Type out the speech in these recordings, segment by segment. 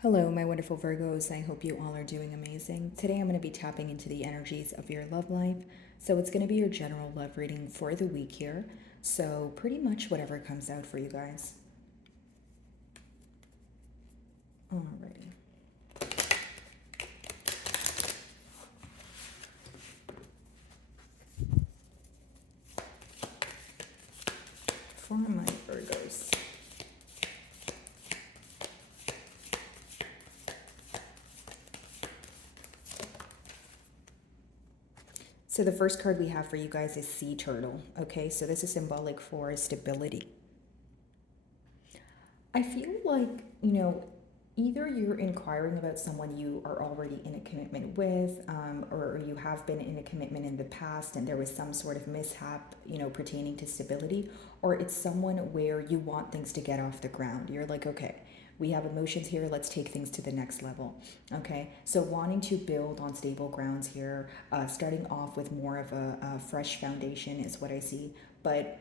Hello, my wonderful Virgos. I hope you all are doing amazing. Today I'm going to be tapping into the energies of your love life. So it's going to be your general love reading for the week here. So, pretty much whatever comes out for you guys. Alrighty. For my Virgos. So the first card we have for you guys is Sea Turtle. Okay, so this is symbolic for stability. I feel like, either you're inquiring about someone you are already in a commitment with, or you have been in a commitment in the past and there was some sort of mishap, pertaining to stability, or it's someone where you want things to get off the ground. You're like, okay, we have emotions here, let's take things to the next level. Okay, so wanting to build on stable grounds here, starting off with more of a fresh foundation is what I see. But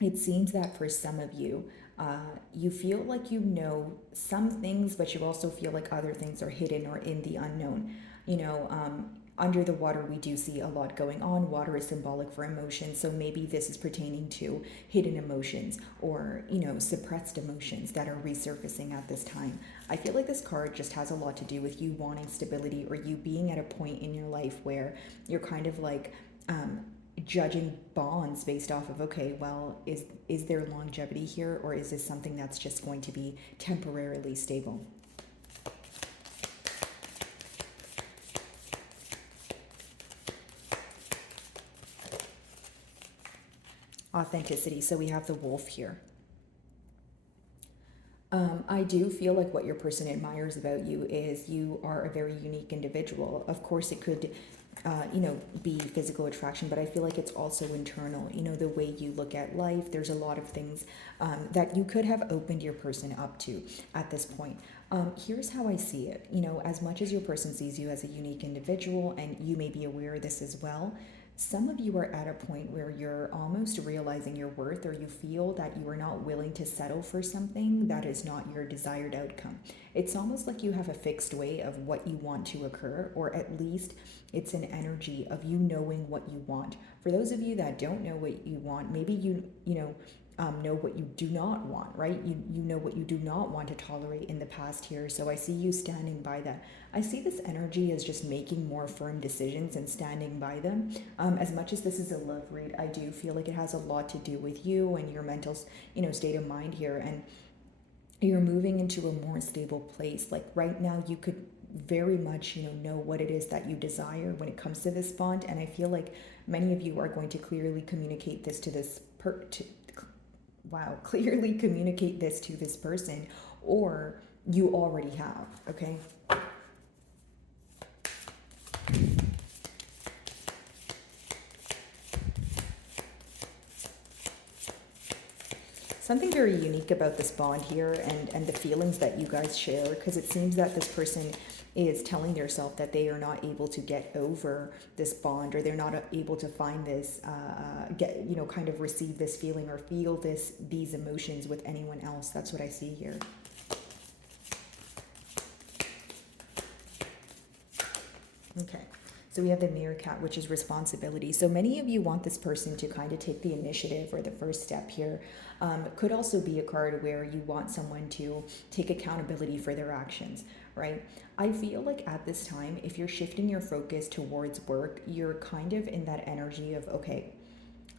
it seems that for some of you, you feel like you know some things, but you also feel like other things are hidden or in the unknown. Under the water, we do see a lot going on. Water is symbolic for emotion, so maybe this is pertaining to hidden emotions or, suppressed emotions that are resurfacing at this time. I feel like this card just has a lot to do with you wanting stability or you being at a point in your life where you're kind of like, judging bonds based off of, okay, well, is there longevity here, or is this something that's just going to be temporarily stable? Authenticity. So we have the wolf here. I do feel like what your person admires about you is you are a very unique individual. Of course, it could, be physical attraction, but I feel like it's also internal. The way you look at life, there's a lot of things that you could have opened your person up to at this point. Here's how I see it. As much as your person sees you as a unique individual, and you may be aware of this as well, some of you are at a point where you're almost realizing your worth, or you feel that you are not willing to settle for something that is not your desired outcome. It's almost like you have a fixed way of what you want to occur, or at least it's an energy of you knowing what you want. For those of you that don't know what you want, maybe know what you do not want, right? You know what you do not want to tolerate in the past here. So I see you standing by that. I see this energy as just making more firm decisions and standing by them. As much as this is a love read, I do feel like it has a lot to do with you and your mental, state of mind here. And you're moving into a more stable place. Like right now, you could very much, know what it is that you desire when it comes to this bond. And I feel like many of you are going to clearly communicate this to this clearly communicate this to this person, or you already have, okay? Something very unique about this bond here, and the feelings that you guys share, because it seems that this person is telling themselves that they are not able to get over this bond, or they're not able to find this, kind of receive this feeling or feel these emotions with anyone else. That's what I see here. Okay. So we have the meerkat, which is responsibility. So many of you want this person to kind of take the initiative or the first step here. Could also be a card where you want someone to take accountability for their actions, right? I feel like at this time, if you're shifting your focus towards work, you're kind of in that energy of, okay,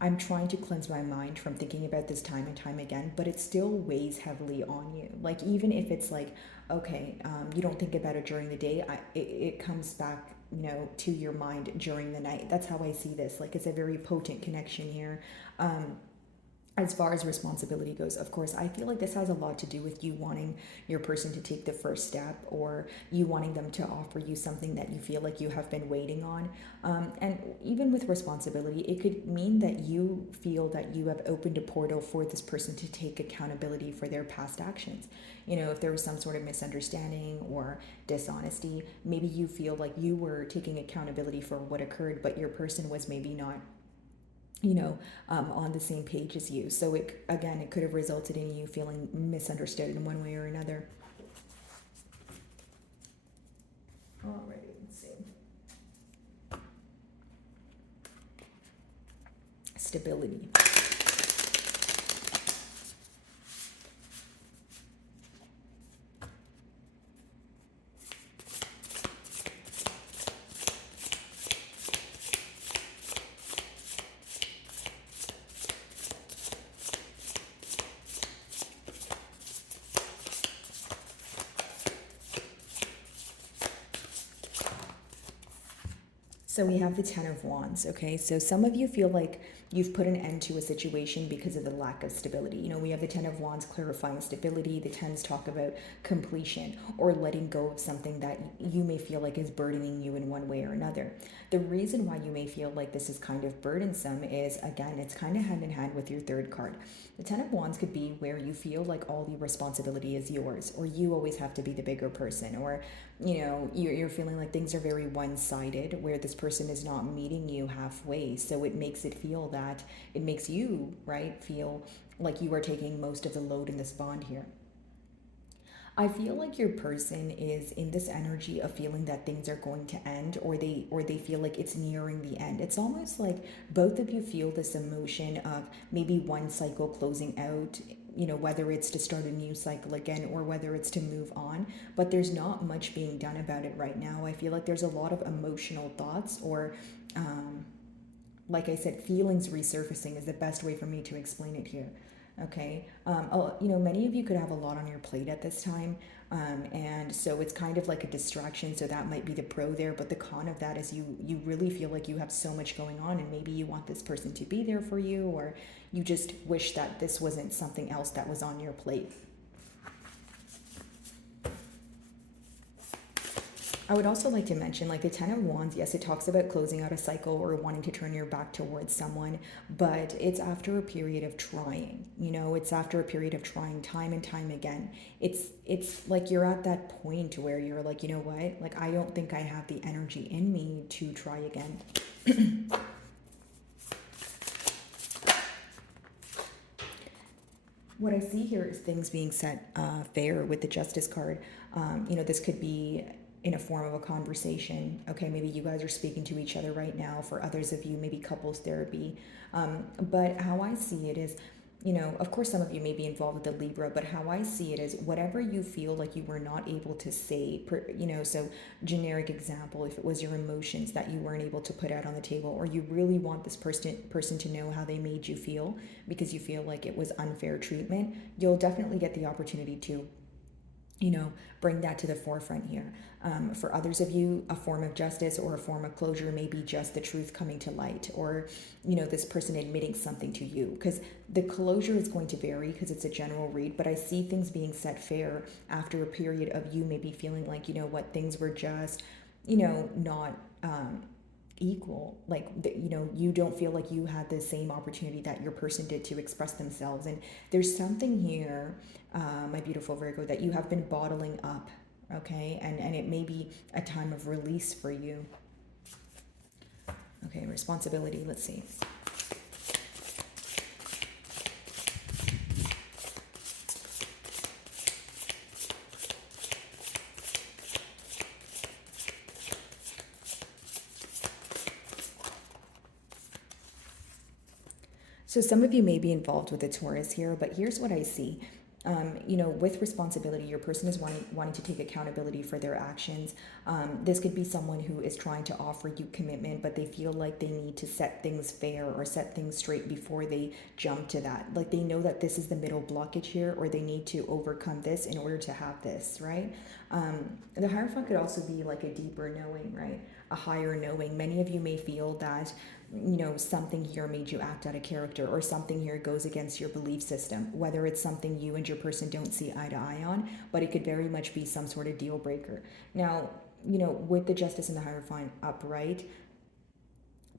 I'm trying to cleanse my mind from thinking about this time and time again, but it still weighs heavily on you. Like, even if it's like, okay, you don't think about it during the day, it comes back, to your mind during the night. That's how I see this. Like, it's a very potent connection here. As far as responsibility goes, of course, I feel like this has a lot to do with you wanting your person to take the first step, or you wanting them to offer you something that you feel like you have been waiting on. And even with responsibility, it could mean that you feel that you have opened a portal for this person to take accountability for their past actions. If there was some sort of misunderstanding or dishonesty, maybe you feel like you were taking accountability for what occurred, but your person was maybe not on the same page as you. So it could have resulted in you feeling misunderstood in one way or another. stability. So we have the Ten of Wands, okay? So some of you feel like you've put an end to a situation because of the lack of stability. You know, we have the Ten of Wands clarifying stability. The Tens talk about completion or letting go of something that you may feel like is burdening you in one way or another. The reason why you may feel like this is kind of burdensome is, again, it's kind of hand in hand with your third card. The Ten of Wands could be where you feel like all the responsibility is yours, or you always have to be the bigger person, or you know, you're feeling like things are very one-sided, where this person is not meeting you halfway. So it makes it feel that it makes you, right, feel like you are taking most of the load in this bond here. I feel like your person is in this energy of feeling that things are going to end, or they feel like it's nearing the end. It's almost like both of you feel this emotion of maybe one cycle closing out, you know, whether it's to start a new cycle again or whether it's to move on, but there's not much being done about it right now. I feel like there's a lot of emotional thoughts, or like I said, feelings resurfacing is the best way for me to explain it here. Okay. You know, many of you could have a lot on your plate at this time. And so it's kind of like a distraction. So that might be the pro there. But the con of that is you really feel like you have so much going on, and maybe you want this person to be there for you, or you just wish that this wasn't something else that was on your plate. I would also like to mention, like the Ten of Wands, yes, it talks about closing out a cycle or wanting to turn your back towards someone, but it's after a period of trying. You know, it's after a period of trying time and time again. It's like you're at that point where you're like, you know what? Like, I don't think I have the energy in me to try again. What I see here is things being set fair with the Justice card. You know, this could be in a form of a conversation. Okay, maybe you guys are speaking to each other right now. For others of you, maybe couples therapy. But how I see it is, you know, of course, some of you may be involved with the Libra, but how I see it is whatever you feel like you were not able to say, you know, so generic example, if it was your emotions that you weren't able to put out on the table, or you really want this person to know how they made you feel because you feel like it was unfair treatment, you'll definitely get the opportunity to, you know, bring that to the forefront here. For others of you, a form of justice or a form of closure may be just the truth coming to light, or, you know, this person admitting something to you, because the closure is going to vary because it's a general read, but I see things being set fair after a period of you maybe feeling like, you know what, things were just, you know, not equal. Like, you know, you don't feel like you had the same opportunity that your person did to express themselves. And there's something here, my beautiful Virgo, that you have been bottling up. Okay, and it may be a time of release for you. Okay, responsibility, let's see. So some of you may be involved with a Taurus here, but here's what I see. You know, with responsibility, your person is wanting to take accountability for their actions. This could be someone who is trying to offer you commitment, but they feel like they need to set things fair or set things straight before they jump to that. Like, they know that this is the middle blockage here, or they need to overcome this in order to have this, right? The Hierophant could also be like a deeper knowing, right? A higher knowing. Many of you may feel that, you know, something here made you act out of character, or something here goes against your belief system, whether it's something you and your person don't see eye to eye on, but it could very much be some sort of deal breaker. Now, you know, with the Justice and the Hierophant upright,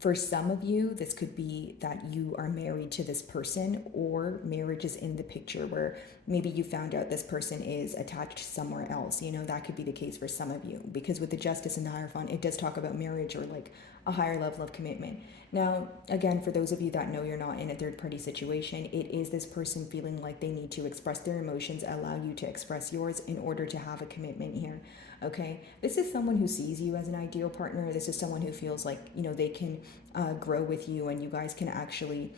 for some of you, this could be that you are married to this person, or marriage is in the picture, where maybe you found out this person is attached somewhere else. You know, that could be the case for some of you, because with the Justice and the Hierophant, it does talk about marriage or like a higher level of commitment. Now, again, for those of you that know you're not in a third party situation, it is this person feeling like they need to express their emotions, allow you to express yours in order to have a commitment here. Okay, this is someone who sees you as an ideal partner. This is someone who feels like, you know, they can grow with you, and you guys can actually,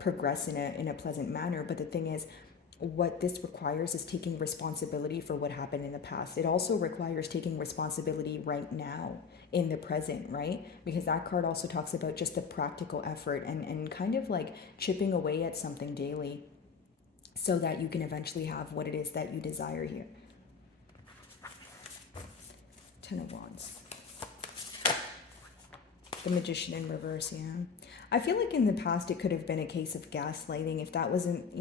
progress in a pleasant manner. But the thing is, what this requires is taking responsibility for what happened in the past. It also requires taking responsibility right now in the present, right? Because that card also talks about just the practical effort and kind of like chipping away at something daily so that you can eventually have what it is that you desire here. Ten of Wands. The Magician in reverse, yeah. I feel like in the past it could have been a case of gaslighting. If that wasn't,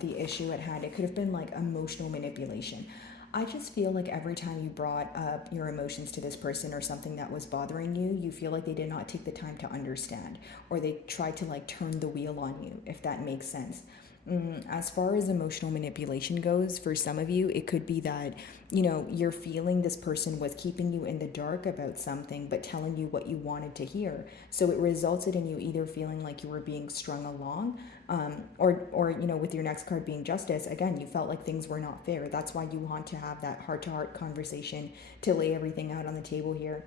the issue at hand, it could have been like emotional manipulation. I just feel like every time you brought up your emotions to this person or something that was bothering you, you feel like they did not take the time to understand, or they tried to like turn the wheel on you, if that makes sense. As far as emotional manipulation goes, for some of you, it could be that, you're feeling this person was keeping you in the dark about something, but telling you what you wanted to hear. So it resulted in you either feeling like you were being strung along, or with your next card being Justice, again, you felt like things were not fair. That's why you want to have that heart-to-heart conversation to lay everything out on the table here.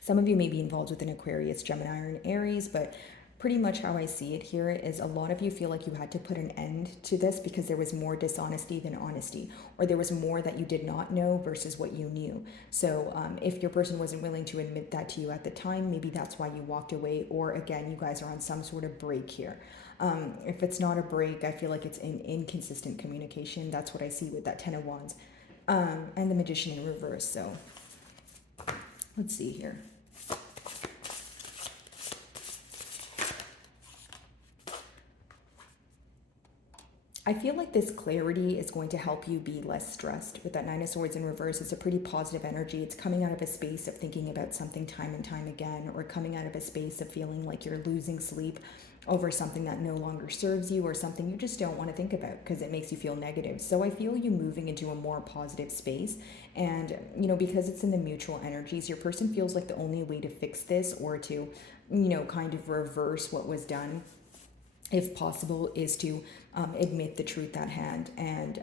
Some of you may be involved with an Aquarius, Gemini, or an Aries, but pretty much how I see it here is a lot of you feel like you had to put an end to this because there was more dishonesty than honesty, or there was more that you did not know versus what you knew. So if your person wasn't willing to admit that to you at the time, maybe that's why you walked away, or again, you guys are on some sort of break here. If it's not a break, I feel like it's an inconsistent communication. That's what I see with that Ten of Wands and the Magician in reverse. So let's see here. I feel like this clarity is going to help you be less stressed. With that Nine of Swords in reverse, it's a pretty positive energy. It's coming out of a space of thinking about something time and time again, or coming out of a space of feeling like you're losing sleep over something that no longer serves you, or something you just don't want to think about because it makes you feel negative. So I feel you moving into a more positive space. And, because it's in the mutual energies, your person feels like the only way to fix this, or to, kind of reverse what was done, if possible, is to admit the truth at hand, and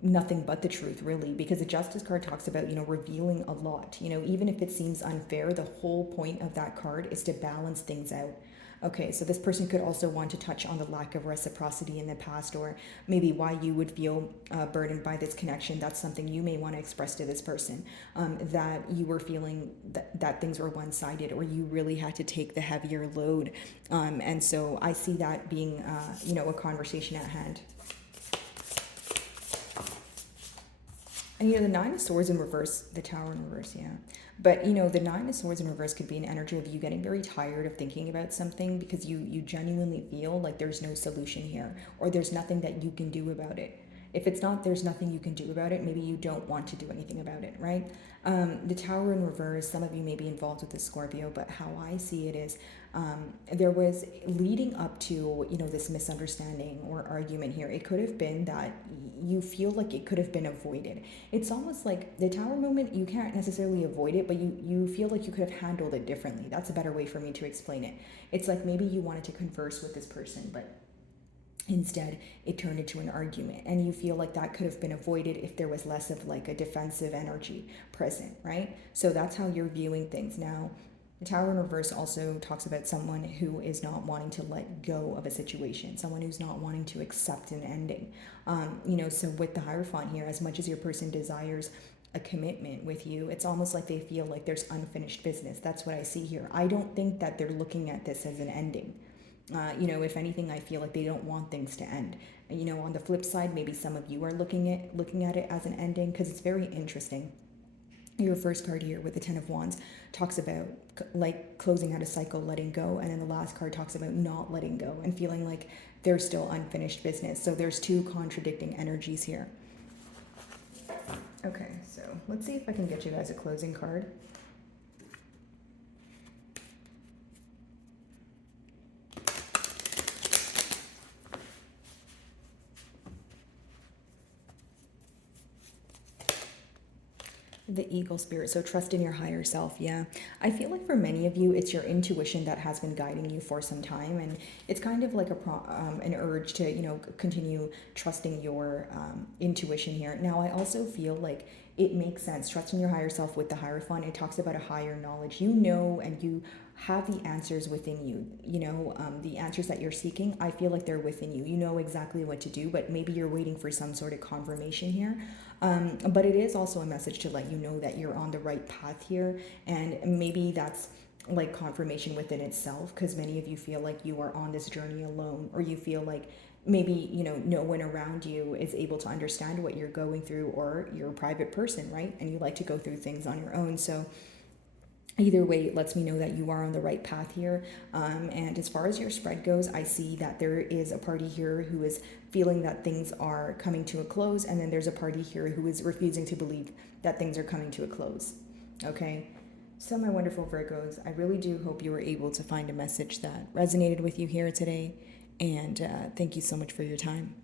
nothing but the truth, really, because the Justice card talks about revealing a lot. Even if it seems unfair, the whole point of that card is to balance things out. Okay, so this person could also want to touch on the lack of reciprocity in the past, or maybe why you would feel burdened by this connection. That's something you may want to express to this person, that you were feeling that things were one-sided, or you really had to take the heavier load. And so I see that being, a conversation at hand. And the Nine of Swords in reverse, the Tower in reverse, yeah. But the Nine of Swords in reverse could be an energy of you getting very tired of thinking about something because you genuinely feel like there's no solution here, or there's nothing that you can do about it. If it's not there's nothing you can do about it, maybe you don't want to do anything about it, right? The Tower in reverse, some of you may be involved with the Scorpio, but how I see it is there was, leading up to this misunderstanding or argument here, it could have been that you feel like it could have been avoided. It's almost like the Tower moment, you can't necessarily avoid it, but you feel like you could have handled it differently. That's a better way for me to explain it. It's like maybe you wanted to converse with this person, but instead it turned into an argument, and you feel like that could have been avoided if there was less of like a defensive energy present, right? So that's how you're viewing things. Now, the Tower in reverse also talks about someone who is not wanting to let go of a situation, someone who's not wanting to accept an ending. So with the Hierophant here, as much as your person desires a commitment with you, it's almost like they feel like there's unfinished business. That's what I see here. I don't think that they're looking at this as an ending. If anything, I feel like they don't want things to end. On the flip side, maybe some of you are looking at it as an ending, because it's very interesting. Your first card here with the Ten of Wands talks about like closing out a cycle, letting go, and then the last card talks about not letting go and feeling like there's still unfinished business. So there's two contradicting energies here. Okay, so let's see if I can get you guys a closing card. The eagle spirit. So trust in your higher self. Yeah. I feel like for many of you, it's your intuition that has been guiding you for some time. And it's kind of like an urge to, continue trusting your intuition here. Now, I also feel like it makes sense. Trusting your higher self with the Hierophant, it talks about a higher knowledge. You know, and you have the answers within you. The answers that you're seeking, I feel like they're within you. You know exactly what to do, but maybe you're waiting for some sort of confirmation here. But it is also a message to let you know that you're on the right path here, and maybe that's like confirmation within itself, because many of you feel like you are on this journey alone, or you feel like maybe no one around you is able to understand what you're going through, or you're a private person, right, and you like to go through things on your own. So either way, it lets me know that you are on the right path here. And as far as your spread goes, I see that there is a party here who is feeling that things are coming to a close, and then there's a party here who is refusing to believe that things are coming to a close. Okay? So, my wonderful Virgos, I really do hope you were able to find a message that resonated with you here today. And thank you so much for your time.